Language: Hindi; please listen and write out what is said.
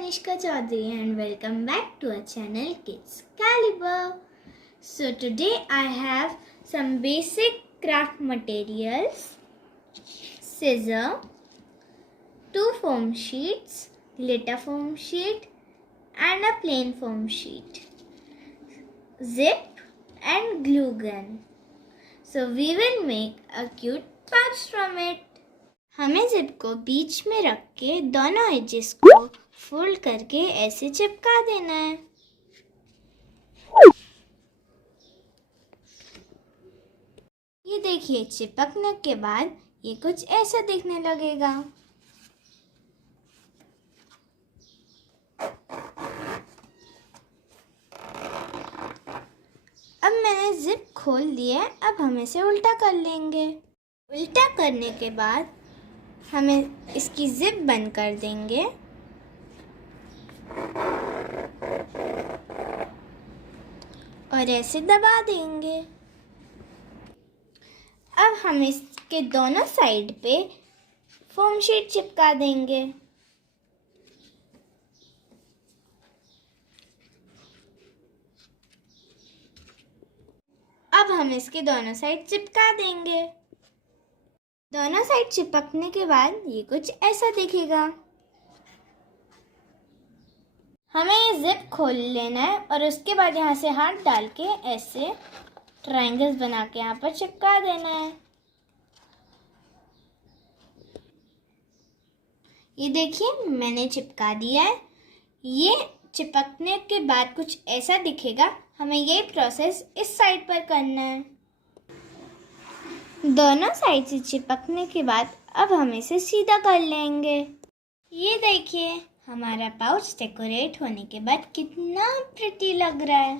Kanishka Chaudhary and welcome back to our channel Kidscaliber. So today I have some basic craft materials: scissor, 2 foam sheets, glitter foam sheet and a plain foam sheet, zip and glue gun. So we will make a cute pouch from it. हमें जिप को बीच में रख के दोनों एजेस को फोल्ड करके ऐसे चिपका देना है। ये देखिए, चिपकने के बाद ये कुछ ऐसा दिखने लगेगा। अब मैंने जिप खोल दिया है, अब हम इसे उल्टा कर लेंगे। उल्टा करने के बाद हमें इसकी जिप बंद कर देंगे और ऐसे दबा देंगे। अब हम इसके दोनों साइड पे फोम शीट चिपका देंगे। अब हम इसके दोनों साइड चिपका देंगे। दोनों साइड चिपकने के बाद ये कुछ ऐसा दिखेगा। हमें ये जिप खोल लेना है और उसके बाद यहाँ से हाथ डाल के ऐसे ट्रायंगल्स बना के यहाँ पर चिपका देना है। ये देखिए, मैंने चिपका दिया है। ये चिपकने के बाद कुछ ऐसा दिखेगा। हमें ये प्रोसेस इस साइड पर करना है। दोनों साइड से चिपकने के बाद अब हम इसे सीधा कर लेंगे। ये देखिए, हमारा पाउच डेकोरेट होने के बाद कितना प्रिटी लग रहा है।